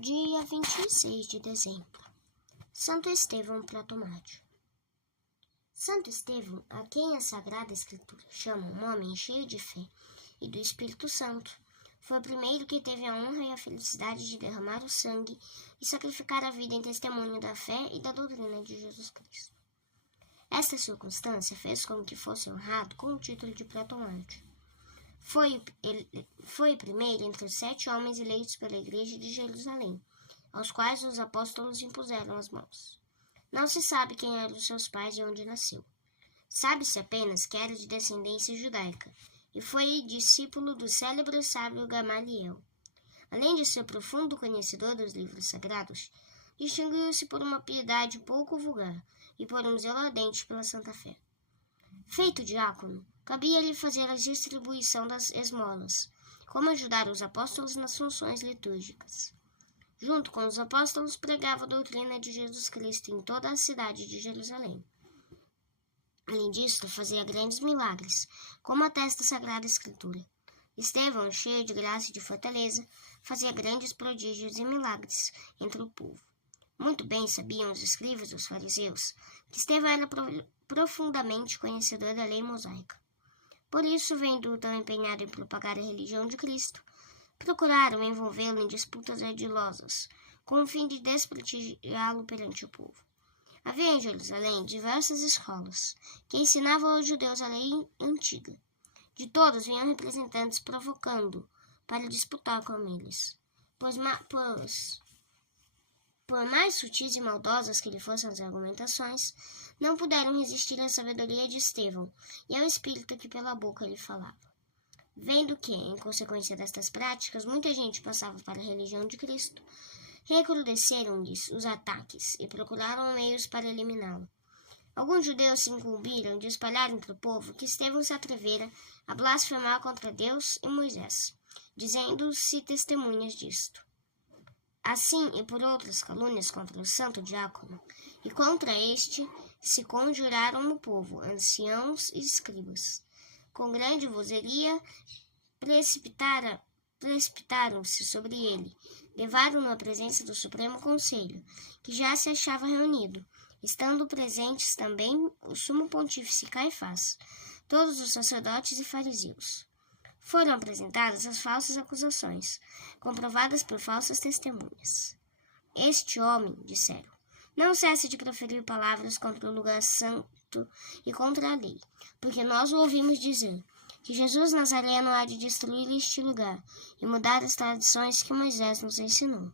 Dia 26 de dezembro. Santo Estevão Protomártir. Santo Estevão, a quem a Sagrada Escritura chama um homem cheio de fé e do Espírito Santo, foi o primeiro que teve a honra e a felicidade de derramar o sangue e sacrificar a vida em testemunho da fé e da doutrina de Jesus Cristo. Esta circunstância fez com que fosse honrado com o título de protomártir. Foi o primeiro entre os 7 homens eleitos pela Igreja de Jerusalém, aos quais os apóstolos impuseram as mãos. Não se sabe quem eram os seus pais e onde nasceu. Sabe-se apenas que era de descendência judaica e foi discípulo do célebre sábio Gamaliel. Além de ser profundo conhecedor dos livros sagrados, distinguiu-se por uma piedade pouco vulgar e por um zelo ardente pela santa fé. Feito diácono, cabia-lhe fazer a distribuição das esmolas, como ajudar os apóstolos nas funções litúrgicas. Junto com os apóstolos, pregava a doutrina de Jesus Cristo em toda a cidade de Jerusalém. Além disso, fazia grandes milagres, como atesta a Sagrada Escritura. Estevão, cheio de graça e de fortaleza, fazia grandes prodígios e milagres entre o povo. Muito bem sabiam os escribas e os fariseus que Estevão era profundamente conhecedor da lei mosaica. Por isso, vendo-o tão empenhado em propagar a religião de Cristo, procuraram envolvê-lo em disputas ardilosas, com o fim de desprestigiá-lo perante o povo. Havia em Jerusalém diversas escolas, que ensinavam aos judeus a lei antiga. De todos vinham representantes provocando para disputar com eles, por mais sutis e maldosas que lhe fossem as argumentações, não puderam resistir à sabedoria de Estevão e ao espírito que pela boca lhe falava. Vendo que, em consequência destas práticas, muita gente passava para a religião de Cristo, recrudesceram-lhes os ataques e procuraram meios para eliminá-lo. Alguns judeus se incumbiram de espalhar entre o povo que Estevão se atrevera a blasfemar contra Deus e Moisés, dizendo-se testemunhas disto. Assim, e por outras calúnias contra o santo diácono, e contra este, se conjuraram no povo anciãos e escribas. Com grande vozeria, precipitaram-se sobre ele, levaram-no à presença do Supremo Conselho, que já se achava reunido, estando presentes também o sumo pontífice Caifás, todos os sacerdotes e fariseus. Foram apresentadas as falsas acusações, comprovadas por falsas testemunhas. Este homem, disseram, não cesse de proferir palavras contra o lugar santo e contra a lei, porque nós o ouvimos dizer que Jesus Nazareno há de destruir este lugar e mudar as tradições que Moisés nos ensinou.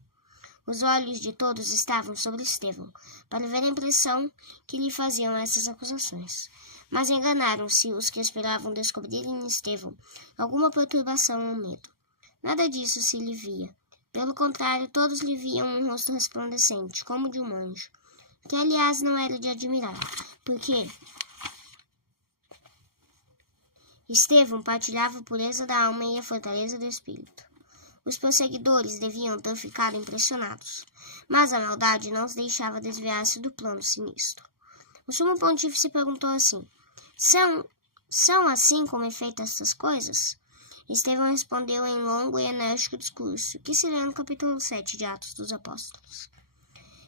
Os olhos de todos estavam sobre Estevão, para ver a impressão que lhe faziam essas acusações. Mas enganaram-se os que esperavam descobrir em Estevão alguma perturbação ou medo. Nada disso se lhe via. Pelo contrário, todos lhe viam um rosto resplandecente, como de um anjo, que aliás não era de admirar, porque Estevão partilhava a pureza da alma e a fortaleza do espírito. Os perseguidores deviam ter ficado impressionados, mas a maldade não os deixava desviar-se do plano sinistro. O sumo pontífice perguntou assim: São assim como é feitas estas coisas? Estevão respondeu em longo e enérgico discurso, que se lê no capítulo 7 de Atos dos Apóstolos.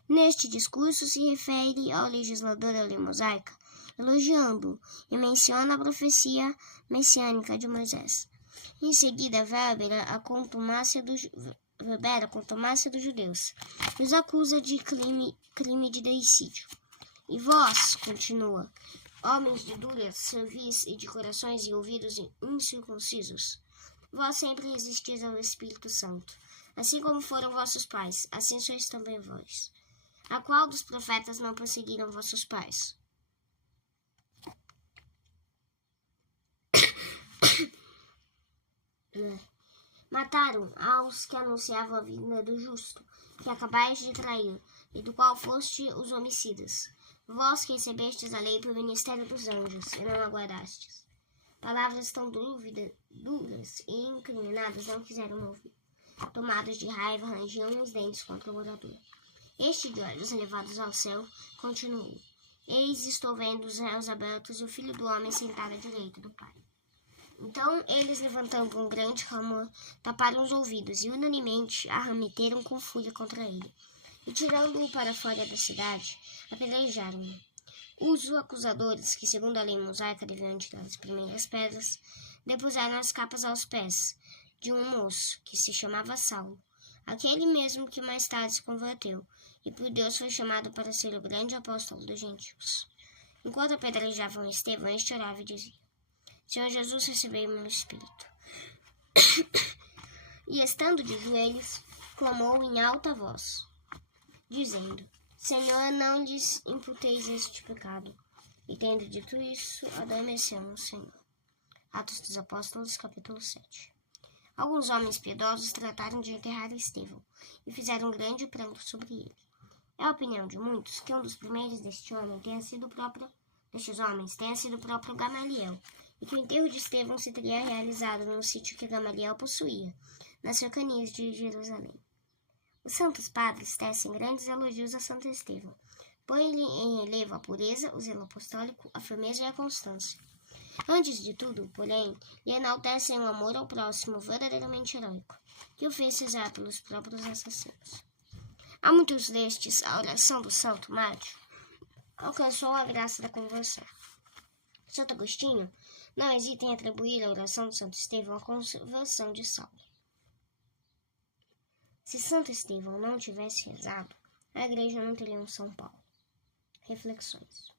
Neste discurso se refere ao legislador da lei mosaica, elogiando-o, e menciona a profecia messiânica de Moisés. Em seguida, verbera a contumácia dos judeus, e os acusa de crime de deicídio. E vós, continua, homens de dura cerviz e de corações e ouvidos incircuncisos, vós sempre resistis ao Espírito Santo, assim como foram vossos pais, assim sois também vós. A qual dos profetas não perseguiram vossos pais? Mataram aos que anunciavam a vinda do justo, que acabais de trair, e do qual foste os homicidas. Vós que recebestes a lei por ministério dos anjos, e não aguardastes. Palavras tão duras e incriminadas não quiseram ouvir. Tomados de raiva, rangiam os dentes contra o orador. Este, de olhos elevados ao céu, continuou: Eis, estou vendo os céus abertos e o Filho do Homem sentado à direita do Pai. Então eles, levantando um grande clamor, taparam os ouvidos e unanimemente arremeteram com fúria contra ele. E tirando-o para fora da cidade, apedrejaram-no. Os acusadores, que segundo a lei mosaica deviam tirar as primeiras pedras, depuseram as capas aos pés de um moço que se chamava Saulo, aquele mesmo que mais tarde se converteu, e por Deus foi chamado para ser o grande apóstolo dos gentios. Enquanto apedrejavam Estevão, este orava e dizia: Senhor Jesus, recebei o meu espírito. E estando de joelhos, clamou em alta voz, dizendo: Senhor, não lhes imputeis este pecado. E tendo dito isso, adormeceu no Senhor. Atos dos Apóstolos, capítulo 7. Alguns homens piedosos trataram de enterrar Estevão e fizeram um grande pranto sobre ele. É a opinião de muitos que um dos primeiros destes homens tenha sido o próprio Gamaliel, e que o enterro de Estevão se teria realizado no sítio que Gamaliel possuía, nas cercanias de Jerusalém. Os santos padres tecem grandes elogios a Santo Estevão, põem-lhe em relevo a pureza, o zelo apostólico, a firmeza e a constância. Antes de tudo, porém, lhe enaltecem o amor ao próximo verdadeiramente heróico, que o fez cesar pelos próprios assassinos. A muitos destes, a oração do santo mártir alcançou a graça da conversão. Santo Agostinho não hesita em atribuir à oração do Santo Estevão a conversão de Saulo. Se Santo Estevão não tivesse rezado, a igreja não teria um São Paulo. Reflexões.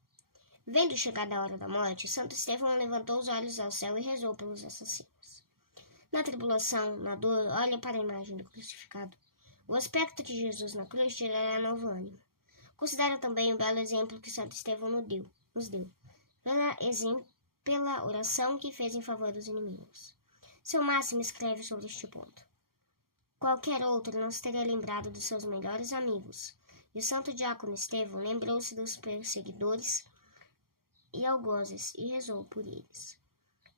Vendo chegada a hora da morte, Santo Estevão levantou os olhos ao céu e rezou pelos assassinos. Na tribulação, na dor, olha para a imagem do crucificado. O aspecto de Jesus na cruz te dará novo ânimo. Considera também o belo exemplo que Santo Estevão nos deu, pela oração que fez em favor dos inimigos. Seu Máximo escreve sobre este ponto. Qualquer outro não se teria lembrado dos seus melhores amigos, e o santo diácono Estevão lembrou-se dos perseguidores e algozes e rezou por eles.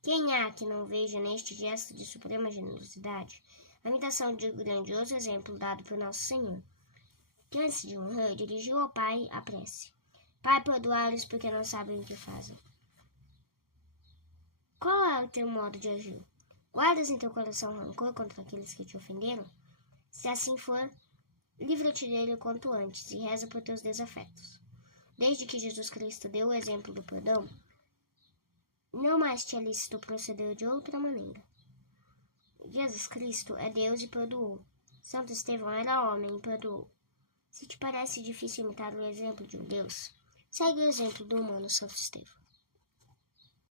Quem há que não veja neste gesto de suprema generosidade a imitação de grandioso exemplo dado por Nosso Senhor, que antes de morrer dirigiu ao Pai a prece: Pai, perdoai-lhes porque não sabem o que fazem. Qual é o teu modo de agir? Guardas em teu coração rancor contra aqueles que te ofenderam? Se assim for, livra-te dele o quanto antes e reza por teus desafetos. Desde que Jesus Cristo deu o exemplo do perdão, não mais te é lícito proceder de outra maneira. Jesus Cristo é Deus e perdoou. Santo Estevão era homem e perdoou. Se te parece difícil imitar o exemplo de um Deus, segue o exemplo do humano Santo Estevão.